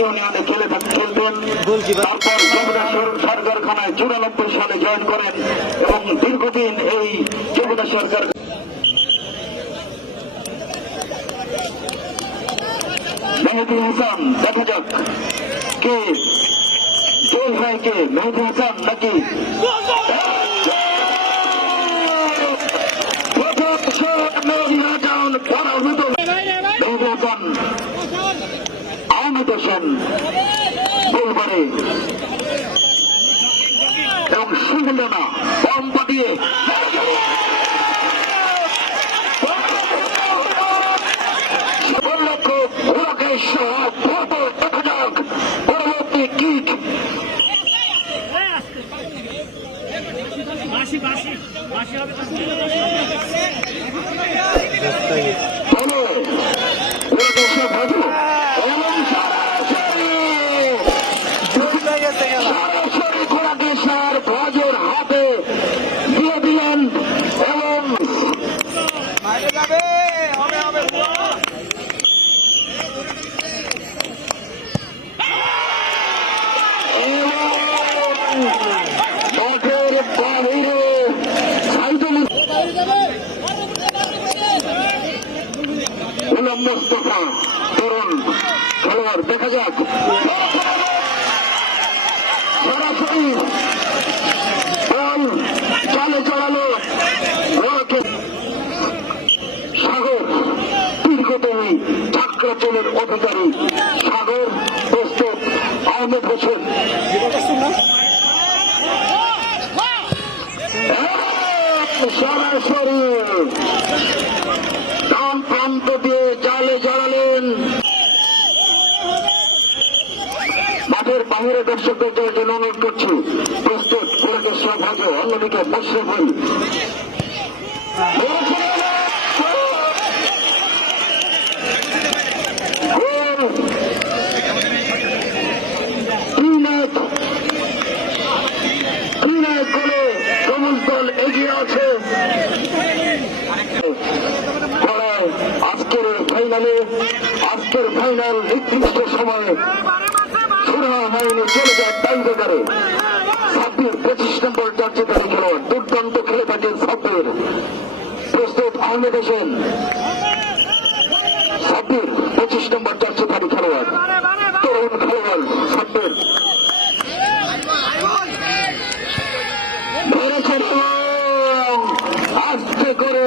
ইউনিয়নে খেলে খেলতেন তারপর যমুনা সরকারখানায় চুরানব্বই সালে জয়েন করেন এবং দীর্ঘদিন এই যমুনা সরকার মেহেদি হাসান দেখা যাক। কে? জয় হয় কে? হাসান নাকি হোসেন গোলবারে এবং সুন্দরনা বম পাঠিয়ে লক্ষ ঘোড়াকে সহ পূর্ব দেখা যাক পরবর্তী কিক বাসি বাসি বাসি হবে চলো ঘোড়াকে সহ ভাজো এবং সরাসরি সরাসরি ঘোড়াকে সার ভজর হাতে দিয়ে দিলেন এবং মাঠের বাহিরে সাইদুল গোলাম মোস্তফা তরুণ খেলোয়াড় দেখা যাক। সরাসরি সরাসরি ডান বাহিরে দর্শকদের জন্য অনুরোধ করছি প্রস্তুত পুরকেশ্বর ভাগ্য অন্যদিকে দল এগিয়ে আছে আজকের ফাইনালে, আজকের ফাইনাল নির্দিষ্ট সময়ে শুরু হয়নি চলে যায় টাইব্রেকারে ছাব্বিশ পঁচিশ নম্বর চার্চিকারী খেলোয়াড় দুর্দান্ত খেলে থাকেন ছাব্বির প্রস্তুত আহমেদ হোসেন। ছাব্বির পঁচিশ নম্বর চর্চিতারী খেলোয়াড় তরুণ খেলোয়াড় ছাব্বির ধরেছেন এবং আস্তে করে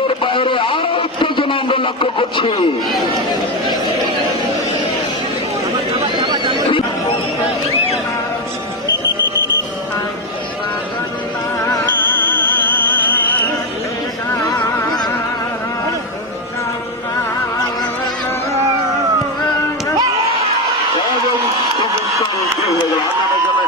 السلطان